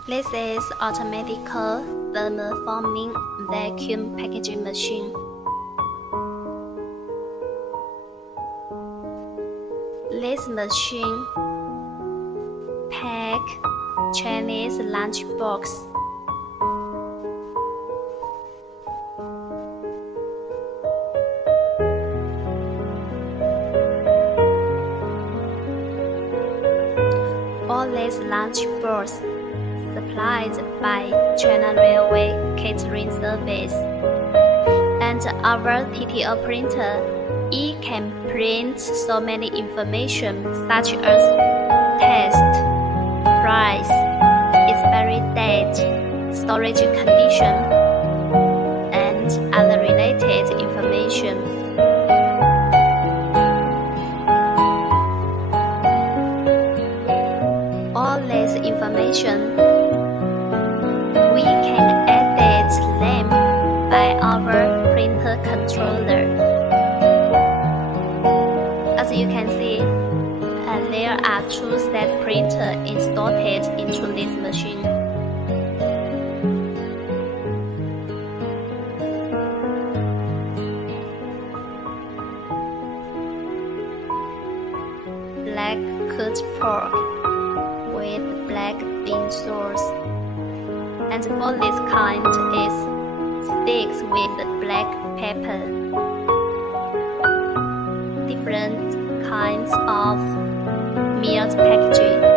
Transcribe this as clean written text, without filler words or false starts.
This is automatic thermoforming vacuum packaging machine. This machine pack Chinese lunchbox. All these lunchboxes supplied by China Railway Catering Service. And our TTO printer, it can print so many information such as taste, price, expiry date, storage condition, and other related information. All this information, we can edit them by our printer controller. As you can see, there are two set printers installed into this machine. Black cut pork with black bean sauce, and for this kind is sticks with black pepper. Different kinds of meat packaging.